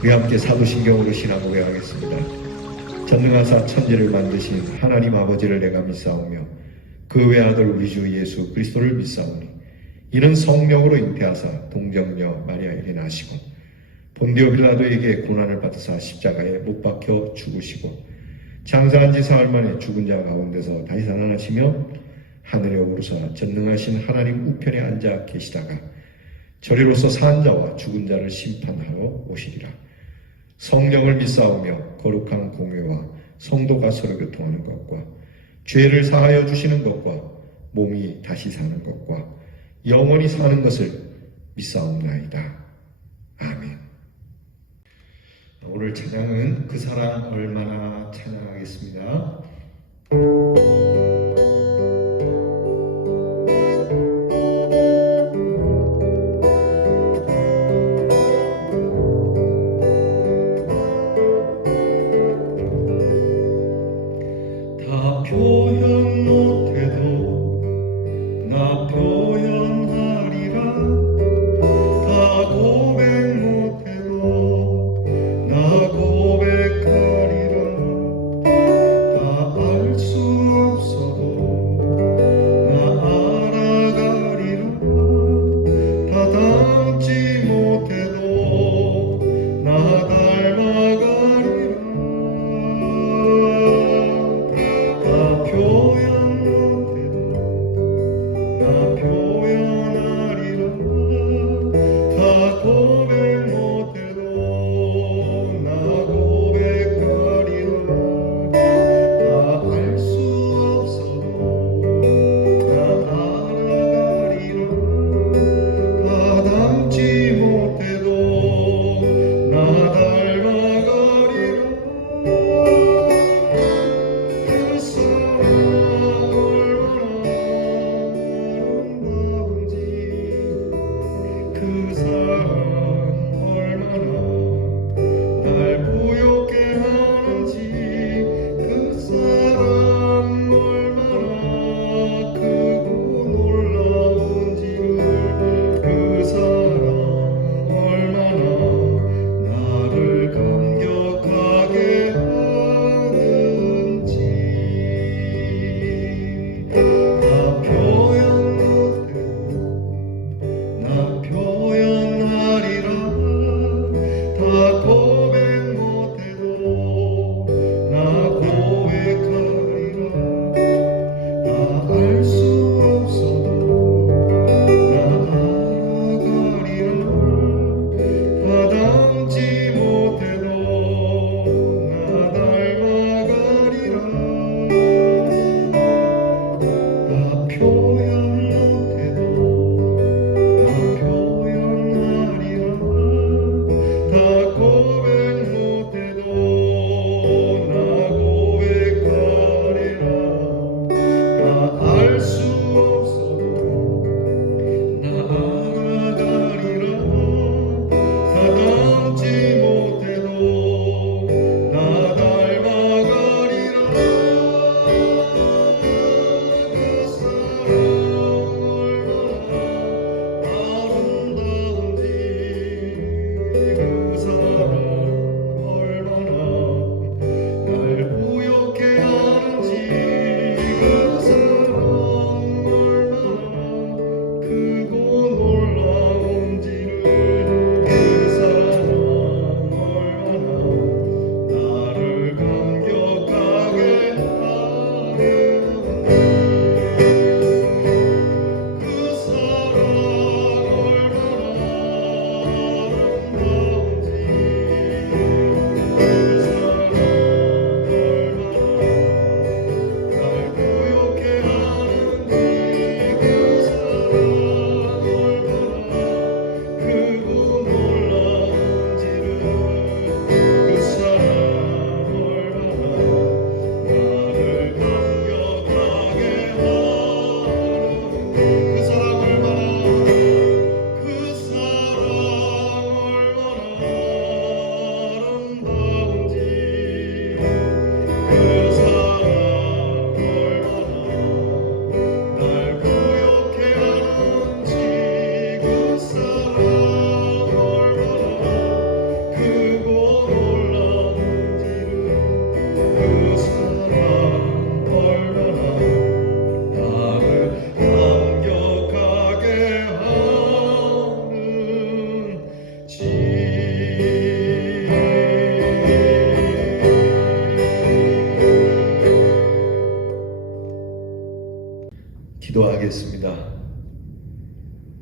우리 함께 사도신경으로 신앙 고백하겠습니다. 전능하사 천지를 만드신 하나님 아버지를 내가 믿사오며 그 외아들 우리 주 예수 그리스도를 믿사오니 이는 성령으로 잉태하사 동정녀 마리아에게 나시고 본디오 빌라도에게 고난을 받으사 십자가에 못 박혀 죽으시고 장사한 지 사흘 만에 죽은 자 가운데서 다시 살아나시며 하늘에 오르사 전능하신 하나님 우편에 앉아 계시다가 저리로서 산 자와 죽은 자를 심판하러 오시리라. 성령을 믿사오며 거룩한 공회와 성도가 서로 교통하는 것과 죄를 사하여 주시는 것과 몸이 다시 사는 것과 영원히 사는 것을 믿사옵나이다. 아멘. 오늘 찬양은 그 사랑 얼마나 찬양하겠습니다. 다 표현 못해도 나 표현하리라. 다 고백 못해도 나 고백하리라. 다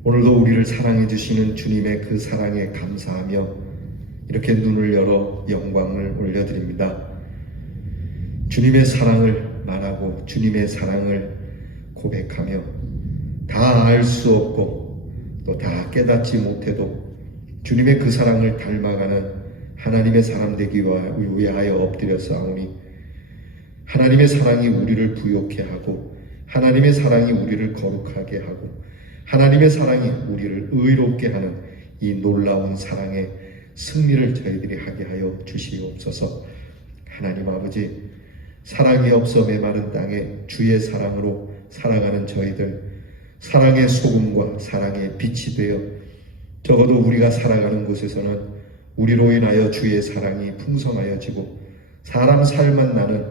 오늘도 우리를 사랑해 주시는 주님의 그 사랑에 감사하며 이렇게 눈을 열어 영광을 올려드립니다. 주님의 사랑을 말하고 주님의 사랑을 고백하며 다 알 수 없고 또 다 깨닫지 못해도 주님의 그 사랑을 닮아가는 하나님의 사람 되기 위하여 엎드려 싸우니 하나님의 사랑이 우리를 부욕해 하고 하나님의 사랑이 우리를 거룩하게 하고 하나님의 사랑이 우리를 의롭게 하는 이 놀라운 사랑의 승리를 저희들이 하게 하여 주시옵소서. 하나님 아버지, 사랑이 없어 메마른 땅에 주의 사랑으로 살아가는 저희들, 사랑의 소금과 사랑의 빛이 되어 적어도 우리가 살아가는 곳에서는 우리로 인하여 주의 사랑이 풍성하여지고 사람 살만 나는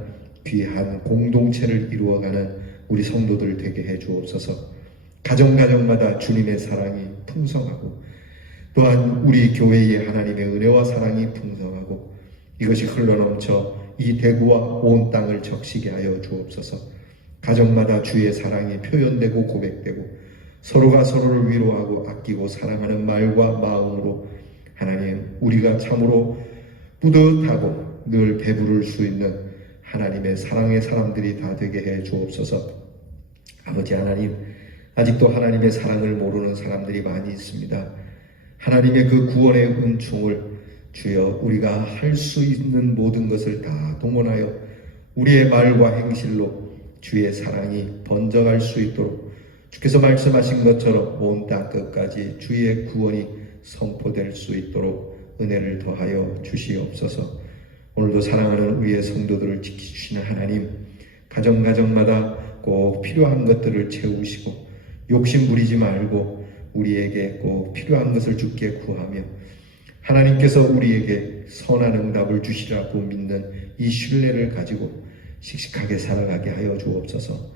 귀한 공동체를 이루어가는 우리 성도들 되게 해 주옵소서. 가정마다 주님의 사랑이 풍성하고 또한 우리 교회의 하나님의 은혜와 사랑이 풍성하고 이것이 흘러넘쳐 이 대구와 온 땅을 적시게 하여 주옵소서. 가정마다 주의 사랑이 표현되고 고백되고 서로가 서로를 위로하고 아끼고 사랑하는 말과 마음으로 하나님, 우리가 참으로 뿌듯하고 늘 배부를 수 있는 하나님의 사랑의 사람들이 다 되게 해 주옵소서. 아버지 하나님, 아직도 하나님의 사랑을 모르는 사람들이 많이 있습니다. 하나님의 그 구원의 은총을 주여 우리가 할 수 있는 모든 것을 다 동원하여 우리의 말과 행실로 주의 사랑이 번져갈 수 있도록 주께서 말씀하신 것처럼 온 땅 끝까지 주의 구원이 선포될 수 있도록 은혜를 더하여 주시옵소서. 오늘도 사랑하는 우리의 성도들을 지켜주시는 하나님, 가정마다 꼭 필요한 것들을 채우시고 욕심 부리지 말고 우리에게 꼭 필요한 것을 주께 구하며 하나님께서 우리에게 선한 응답을 주시라고 믿는 이 신뢰를 가지고 씩씩하게 살아가게 하여 주옵소서.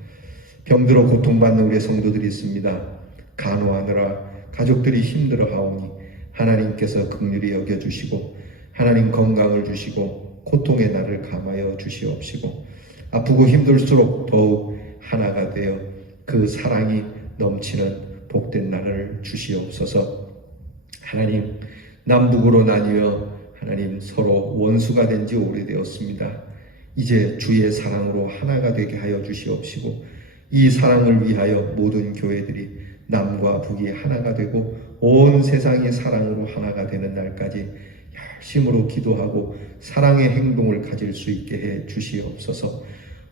병들어 고통받는 우리의 성도들이 있습니다. 간호하느라 가족들이 힘들어하오니 하나님께서 긍휼히 여겨주시고 하나님 건강을 주시고 고통의 날을 감하여 주시옵시고 아프고 힘들수록 더욱 하나가 되어 그 사랑이 넘치는 복된 날을 주시옵소서. 하나님, 남북으로 나뉘어 하나님 서로 원수가 된 지 오래되었습니다. 이제 주의 사랑으로 하나가 되게 하여 주시옵시고 이 사랑을 위하여 모든 교회들이 남과 북이 하나가 되고 온 세상이 사랑으로 하나가 되는 날까지 열심으로 기도하고 사랑의 행동을 가질 수 있게 해 주시옵소서.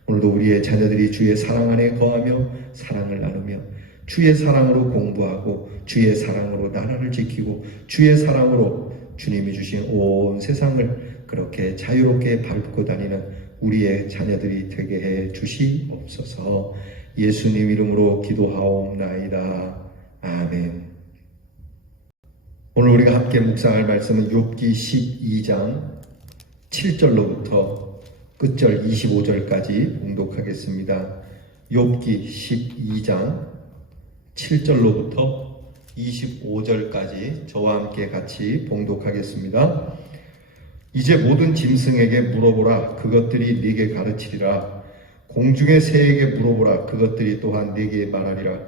오늘도 우리의 자녀들이 주의 사랑 안에 거하며 사랑을 나누며 주의 사랑으로 공부하고 주의 사랑으로 나라를 지키고 주의 사랑으로 주님이 주신 온 세상을 그렇게 자유롭게 밟고 다니는 우리의 자녀들이 되게 해 주시옵소서. 예수님 이름으로 기도하옵나이다. 아멘. 오늘 우리가 함께 묵상할 말씀은 욥기 12장 7절로부터 끝절 25절까지 봉독하겠습니다. 욥기 12장 7절로부터 25절까지 저와 함께 같이 봉독하겠습니다. 이제 모든 짐승에게 물어보라, 그것들이 네게 가르치리라. 공중의 새에게 물어보라, 그것들이 또한 네게 말하리라.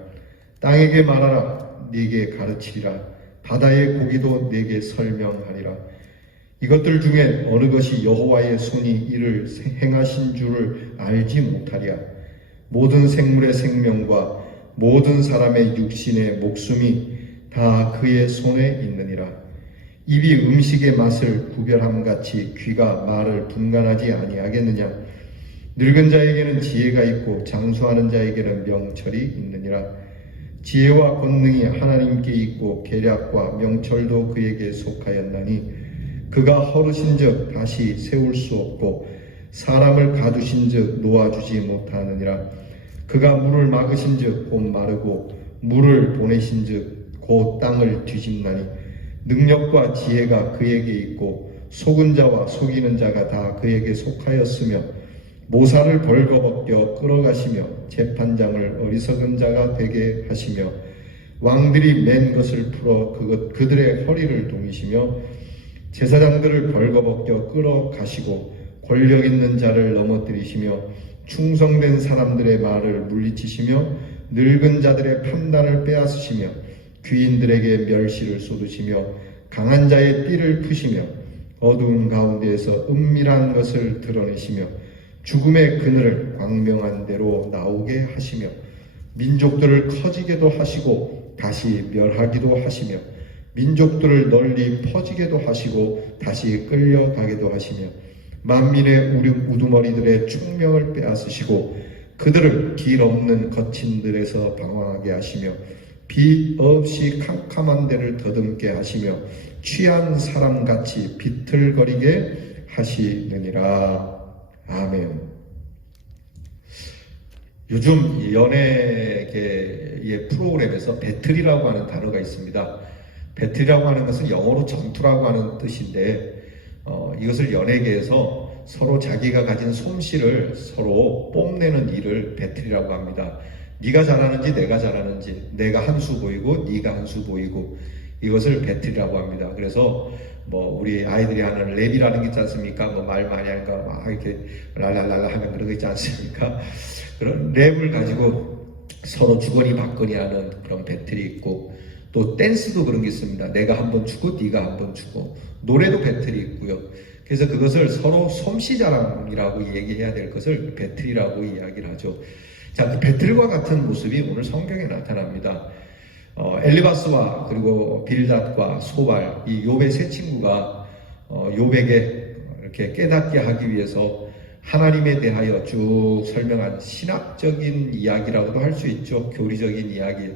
땅에게 말하라, 네게 가르치리라. 바다의 고기도 네게 설명하리라. 이것들 중에 어느 것이 여호와의 손이 이를 행하신 줄을 알지 못하리야. 모든 생물의 생명과 모든 사람의 육신의 목숨이 다 그의 손에 있느니라. 입이 음식의 맛을 구별함같이 귀가 말을 분간하지 아니하겠느냐. 늙은 자에게는 지혜가 있고 장수하는 자에게는 명철이 있느니라. 지혜와 권능이 하나님께 있고 계략과 명철도 그에게 속하였나니 그가 허르신즉 다시 세울 수 없고 사람을 가두신즉 놓아주지 못하느니라. 그가 물을 막으신즉 곧 마르고 물을 보내신즉 곧 땅을 뒤집나니 능력과 지혜가 그에게 있고 속은 자와 속이는 자가 다 그에게 속하였으며 모사를 벌거벗겨 끌어가시며 재판장을 어리석은 자가 되게 하시며 왕들이 맨 것을 풀어 그들의 허리를 동이시며 제사장들을 벌거벗겨 끌어가시고 권력 있는 자를 넘어뜨리시며 충성된 사람들의 말을 물리치시며 늙은 자들의 판단을 빼앗으시며 귀인들에게 멸시를 쏟으시며 강한 자의 띠를 푸시며 어두운 가운데에서 은밀한 것을 드러내시며 죽음의 그늘을 광명한 대로 나오게 하시며 민족들을 커지게도 하시고 다시 멸하기도 하시며 민족들을 널리 퍼지게도 하시고 다시 끌려가게도 하시며 만민의 우두머리들의 총명을 빼앗으시고 그들을 길 없는 거친들에서 방황하게 하시며 비 없이 캄캄한 데를 더듬게 하시며 취한 사람같이 비틀거리게 하시느니라. 아멘. 요즘 연예계의 프로그램에서 배틀이라고 하는 단어가 있습니다. 배틀이라고 하는 것은 영어로 전투라고 하는 뜻인데 이것을 연예계에서 서로 자기가 가진 솜씨를 서로 뽐내는 일을 배틀이라고 합니다. 네가 잘하는지 내가 잘하는지, 내가 한 수 보이고 네가 한 수 보이고, 이것을 배틀이라고 합니다. 그래서 우리 아이들이 하는 랩이라는 게 있지 않습니까? 말 많이 하니까 막 이렇게 랄랄랄라 하는 그런 거 있지 않습니까? 그런 랩을 가지고 서로 주거니 받거니 하는 그런 배틀이 있고, 또 댄스도 그런 게 있습니다. 내가 한번 추고 네가 한번 추고, 노래도 배틀이 있고요. 그래서 그것을 서로 솜씨자랑이라고 얘기해야 될 것을 배틀이라고 이야기를 하죠. 자, 그 배틀과 같은 모습이 오늘 성경에 나타납니다. 엘리바스와 그리고 빌닷과 소발, 이 욥의 세 친구가 욥에게 이렇게 깨닫게 하기 위해서 하나님에 대하여 쭉 설명한 신학적인 이야기라고도 할 수 있죠. 교리적인 이야기,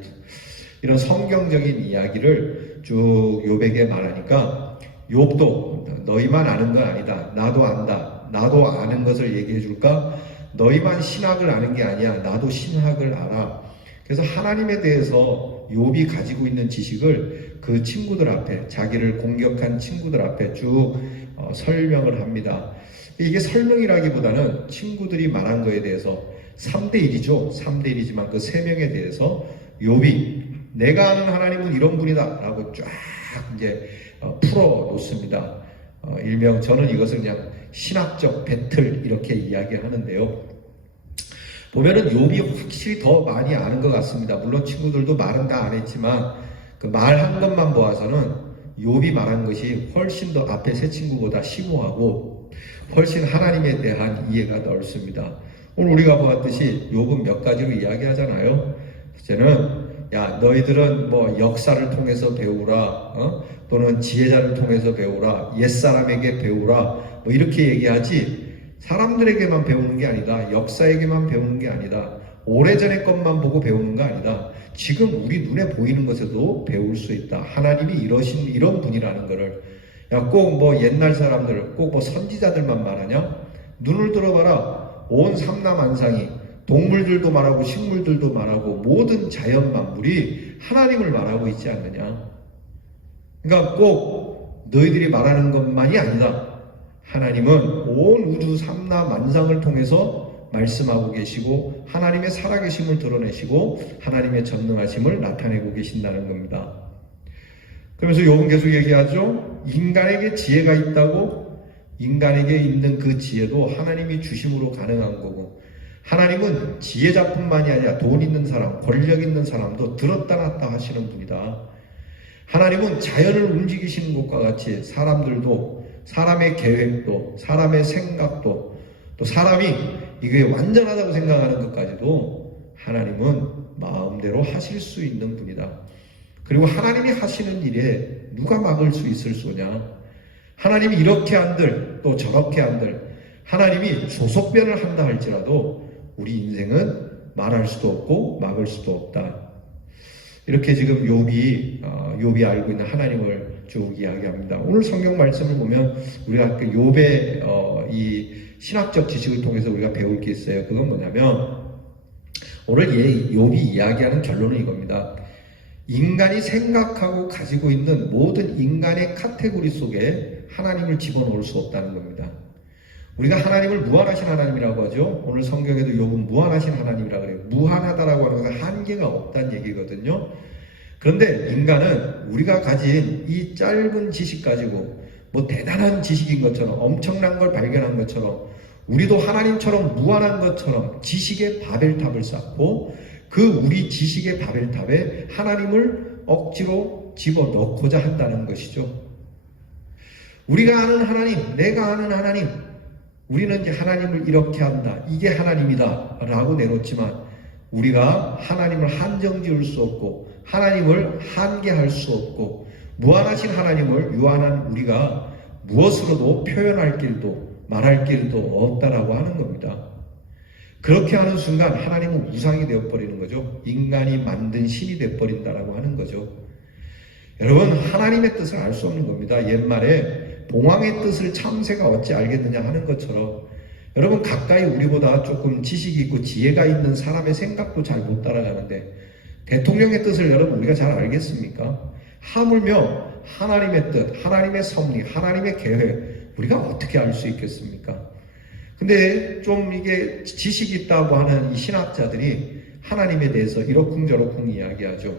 이런 성경적인 이야기를 쭉 욥에게 말하니까 욥도 너희만 아는 건 아니다. 나도 안다. 나도 아는 것을 얘기해 줄까? 너희만 신학을 아는 게 아니야. 나도 신학을 알아. 그래서 하나님에 대해서 욥이 가지고 있는 지식을 그 친구들 앞에, 자기를 공격한 친구들 앞에 쭉 설명을 합니다. 이게 설명이라기보다는 친구들이 말한 거에 대해서 3대1이죠. 3대1이지만 그 3명에 대해서 욥이 내가 아는 하나님은 이런 분이다 라고 쫙 이제 풀어 놓습니다. 일명 저는 이것을 그냥 신학적 배틀 이렇게 이야기하는데요. 보면은 욥이 확실히 더 많이 아는 것 같습니다. 물론 친구들도 말은 다 안 했지만 그 말한 것만 보아서는 욥이 말한 것이 훨씬 더 앞에 세 친구보다 심오하고 훨씬 하나님에 대한 이해가 넓습니다. 오늘 우리가 보았듯이 욥은 몇 가지로 이야기하잖아요. 첫째는 야, 너희들은 역사를 통해서 배우라, 또는 지혜자를 통해서 배우라, 옛사람에게 배우라, 이렇게 얘기하지, 사람들에게만 배우는 게 아니다. 역사에게만 배우는 게 아니다. 오래전의 것만 보고 배우는 거 아니다. 지금 우리 눈에 보이는 것에도 배울 수 있다. 하나님이 이런 분이라는 거를. 야, 꼭 옛날 사람들, 꼭 선지자들만 말하냐? 눈을 들어봐라. 온 삼라만상이 동물들도 말하고 식물들도 말하고 모든 자연 만물이 하나님을 말하고 있지 않느냐. 그러니까 꼭 너희들이 말하는 것만이 아니다. 하나님은 온 우주 삼라만상을 통해서 말씀하고 계시고 하나님의 살아계심을 드러내시고 하나님의 전능하심을 나타내고 계신다는 겁니다. 그러면서 욥은 계속 얘기하죠. 인간에게 지혜가 있다고, 인간에게 있는 그 지혜도 하나님이 주심으로 가능한 거고, 하나님은 지혜자뿐만이 아니라 돈 있는 사람, 권력 있는 사람도 들었다 놨다 하시는 분이다. 하나님은 자연을 움직이시는 것과 같이 사람들도, 사람의 계획도, 사람의 생각도, 또 사람이 이게 완전하다고 생각하는 것까지도 하나님은 마음대로 하실 수 있는 분이다. 그리고 하나님이 하시는 일에 누가 막을 수 있을 소냐? 하나님이 이렇게 한들 또 저렇게 한들, 하나님이 조속변을 한다 할지라도 우리 인생은 말할 수도 없고 막을 수도 없다. 이렇게 지금 욥이 알고 있는 하나님을 쭉 이야기합니다. 오늘 성경 말씀을 보면 우리가 그 욥의 이 신학적 지식을 통해서 우리가 배울 게 있어요. 그건 뭐냐면 오늘 욥이 이야기하는 결론은 이겁니다. 인간이 생각하고 가지고 있는 모든 인간의 카테고리 속에 하나님을 집어넣을 수 없다는 겁니다. 우리가 하나님을 무한하신 하나님이라고 하죠. 오늘 성경에도 욥은 무한하신 하나님이라고 그래요. 무한하다라고 하는 것은 한계가 없다는 얘기거든요. 그런데 인간은 우리가 가진 이 짧은 지식 가지고 대단한 지식인 것처럼, 엄청난 걸 발견한 것처럼, 우리도 하나님처럼 무한한 것처럼 지식의 바벨탑을 쌓고 그 우리 지식의 바벨탑에 하나님을 억지로 집어넣고자 한다는 것이죠. 우리가 아는 하나님, 내가 아는 하나님, 우리는 이제 하나님을 이렇게 한다, 이게 하나님이다 라고 내놓지만 우리가 하나님을 한정 지을 수 없고 하나님을 한계할 수 없고 무한하신 하나님을 유한한 우리가 무엇으로도 표현할 길도 말할 길도 없다라고 하는 겁니다. 그렇게 하는 순간 하나님은 우상이 되어버리는 거죠. 인간이 만든 신이 되어버린다라고 하는 거죠. 여러분, 하나님의 뜻을 알 수 없는 겁니다. 옛말에 봉황의 뜻을 참새가 어찌 알겠느냐 하는 것처럼 여러분, 가까이 우리보다 조금 지식이 있고 지혜가 있는 사람의 생각도 잘 못 따라가는데 대통령의 뜻을 여러분 우리가 잘 알겠습니까? 하물며 하나님의 뜻, 하나님의 섭리, 하나님의 계획 우리가 어떻게 알 수 있겠습니까? 근데 좀 이게 지식이 있다고 하는 이 신학자들이 하나님에 대해서 이러쿵저러쿵 이야기하죠.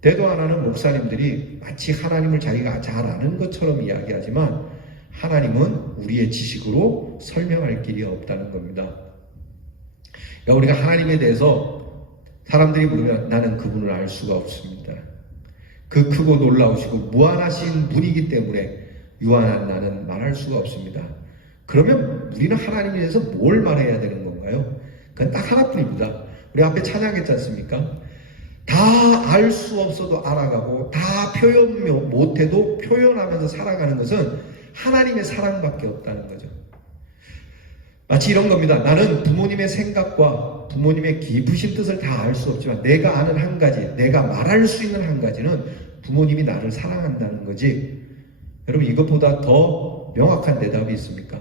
대도 안 하는 목사님들이 마치 하나님을 자기가 잘 아는 것처럼 이야기하지만 하나님은 우리의 지식으로 설명할 길이 없다는 겁니다. 우리가 하나님에 대해서 사람들이 물으면 나는 그분을 알 수가 없습니다. 그 크고 놀라우시고 무한하신 분이기 때문에 유한한 나는 말할 수가 없습니다. 그러면 우리는 하나님에 대해서 뭘 말해야 되는 건가요? 그건 딱 하나뿐입니다. 우리 앞에 찬양했지 않습니까? 다 알 수 없어도 알아가고 다 표현 못해도 표현하면서 살아가는 것은 하나님의 사랑밖에 없다는 거죠. 마치 이런 겁니다. 나는 부모님의 생각과 부모님의 깊으신 뜻을 다 알 수 없지만 내가 아는 한 가지, 내가 말할 수 있는 한 가지는 부모님이 나를 사랑한다는 거지. 여러분, 이것보다 더 명확한 대답이 있습니까?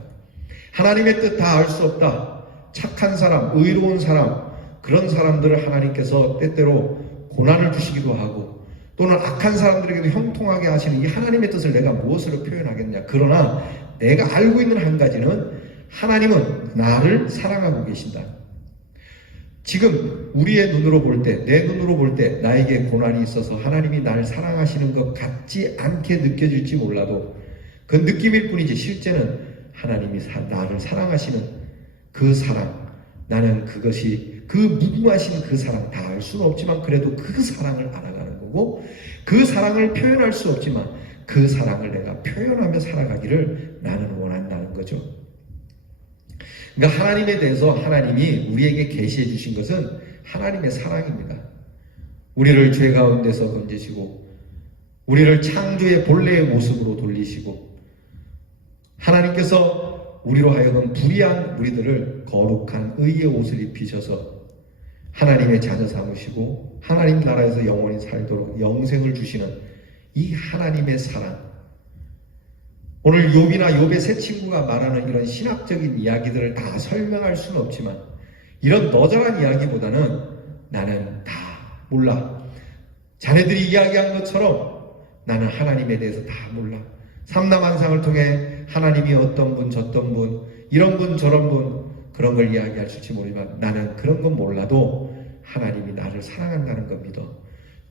하나님의 뜻 다 알 수 없다. 착한 사람, 의로운 사람, 그런 사람들을 하나님께서 때때로 고난을 주시기도 하고 또는 악한 사람들에게도 형통하게 하시는 이 하나님의 뜻을 내가 무엇으로 표현하겠냐. 그러나 내가 알고 있는 한 가지는 하나님은 나를 사랑하고 계신다. 지금 우리의 눈으로 볼 때, 내 눈으로 볼 때 나에게 고난이 있어서 하나님이 나를 사랑하시는 것 같지 않게 느껴질지 몰라도 그 느낌일 뿐이지 실제는 하나님이 나를 사랑하시는 그 사랑, 나는 그것이 그 무궁하신 그 사랑 다 알 수는 없지만 그래도 그 사랑을 알아가는 거고 그 사랑을 표현할 수 없지만 그 사랑을 내가 표현하며 살아가기를 나는 원한다는 거죠. 그러니까 하나님에 대해서 하나님이 우리에게 계시해 주신 것은 하나님의 사랑입니다. 우리를 죄 가운데서 건지시고 우리를 창조의 본래의 모습으로 돌리시고 하나님께서 우리로 하여금 불의한 우리들을 거룩한 의의 옷을 입히셔서 하나님의 자녀 삼으시고 하나님 나라에서 영원히 살도록 영생을 주시는 이 하나님의 사랑. 오늘 욥이나 욥의 세 친구가 말하는 이런 신학적인 이야기들을 다 설명할 수는 없지만 이런 너절한 이야기보다는 나는 다 몰라. 자네들이 이야기한 것처럼 나는 하나님에 대해서 다 몰라. 삼라만상을 통해 하나님이 어떤 분, 저떤 분, 이런 분, 저런 분 그런 걸 이야기할 수 있을지 모르지만 나는 그런 건 몰라도 하나님이 나를 사랑한다는 걸 믿어.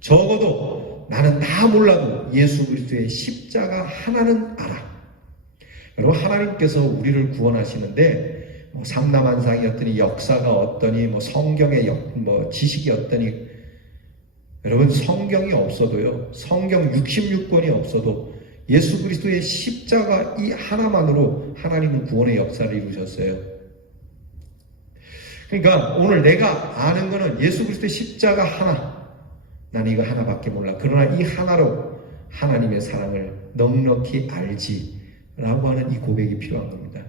적어도 나는 다 몰라도 예수 그리스도의 십자가 하나는 알아. 여러분, 하나님께서 우리를 구원하시는데 삼라만상이었더니 역사가 어떠니 성경의 지식이 어떠니 여러분, 성경이 없어도요, 성경 66권이 없어도 예수 그리스도의 십자가 이 하나만으로 하나님은 구원의 역사를 이루셨어요. 그러니까 오늘 내가 아는 거는 예수 그리스도의 십자가 하나. 나는 이거 하나밖에 몰라. 그러나 이 하나로 하나님의 사랑을 넉넉히 알지 라고 하는 이 고백이 필요한 겁니다.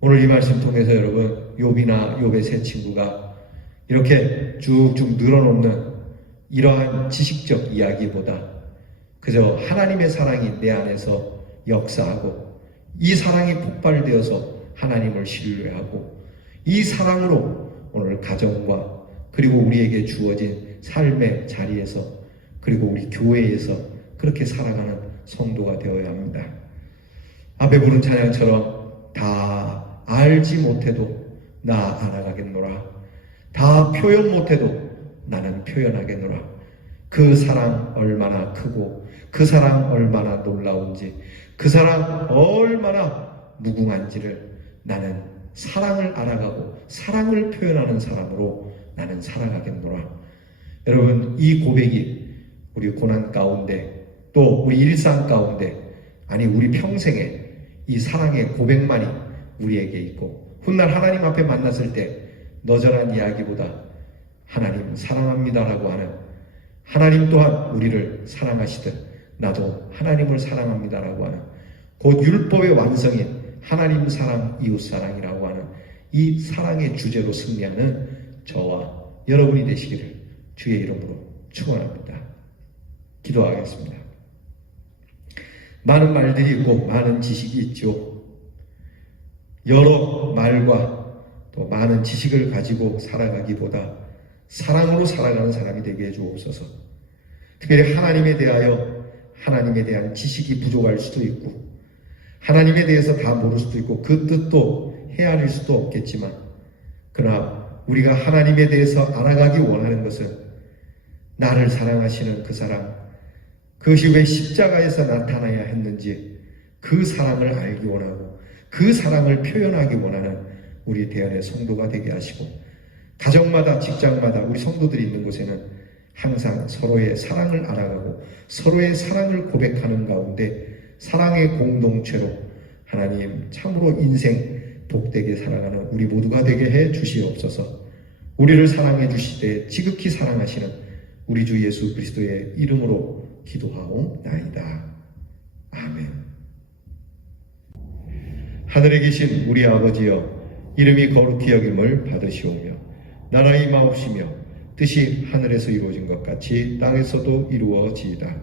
오늘 이 말씀 통해서 여러분, 욥이나 욥의 세 친구가 이렇게 쭉쭉 늘어놓는 이러한 지식적 이야기보다 그저 하나님의 사랑이 내 안에서 역사하고 이 사랑이 폭발되어서 하나님을 신뢰하고 이 사랑으로 오늘 가정과 그리고 우리에게 주어진 삶의 자리에서 그리고 우리 교회에서 그렇게 살아가는 성도가 되어야 합니다. 앞에 부른 찬양처럼 다 알지 못해도 나 알아가겠노라. 다 표현 못해도 나는 표현하겠노라. 그 사랑 얼마나 크고 그 사랑 얼마나 놀라운지 그 사랑 얼마나 무궁한지를 나는 사랑을 알아가고 사랑을 표현하는 사람으로 나는 살아가겠노라. 여러분, 이 고백이 우리 고난 가운데 또 우리 일상 가운데 아니 우리 평생에 이 사랑의 고백만이 우리에게 있고 훗날 하나님 앞에 만났을 때 너절한 이야기보다 하나님 사랑합니다라고 하는 하나님 또한 우리를 사랑하시듯 나도 하나님을 사랑합니다라고 하는 곧 율법의 완성인 하나님 사랑, 이웃 사랑이라고 하는 이 사랑의 주제로 승리하는 저와 여러분이 되시기를 주의 이름으로 축원합니다. 기도하겠습니다. 많은 말들이 있고 많은 지식이 있죠. 여러 말과 또 많은 지식을 가지고 살아가기보다 사랑으로 살아가는 사람이 되게 해주옵소서. 특별히 하나님에 대한 지식이 부족할 수도 있고 하나님에 대해서 다 모를 수도 있고 그 뜻도 헤아릴 수도 없겠지만 그러나 우리가 하나님에 대해서 알아가기 원하는 것은 나를 사랑하시는 그 사랑, 그것이 왜 십자가에서 나타나야 했는지 그 사랑을 알기 원하고 그 사랑을 표현하기 원하는 우리 대안의 성도가 되게 하시고 가정마다 직장마다 우리 성도들이 있는 곳에는 항상 서로의 사랑을 알아가고 서로의 사랑을 고백하는 가운데 사랑의 공동체로 하나님 참으로 인생 복되게 살아가는 우리 모두가 되게 해 주시옵소서. 우리를 사랑해 주시되 지극히 사랑하시는 우리 주 예수 그리스도의 이름으로 기도하옵나이다. 아멘. 하늘에 계신 우리 아버지여, 이름이 거룩히 여김을 받으시오며 나라 임하옵시며 뜻이 하늘에서 이루어진 것 같이 땅에서도 이루어지이다.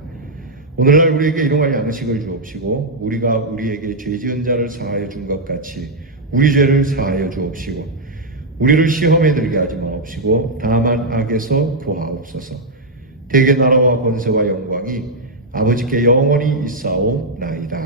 오늘날 우리에게 일용할 양식을 주옵시고 우리가 우리에게 죄 지은 자를 사하여 준 것 같이 우리 죄를 사하여 주옵시고 우리를 시험에 들게 하지 마옵시고 다만 악에서 구하옵소서. 대개 나라와 권세와 영광이 아버지께 영원히 있사옵나이다.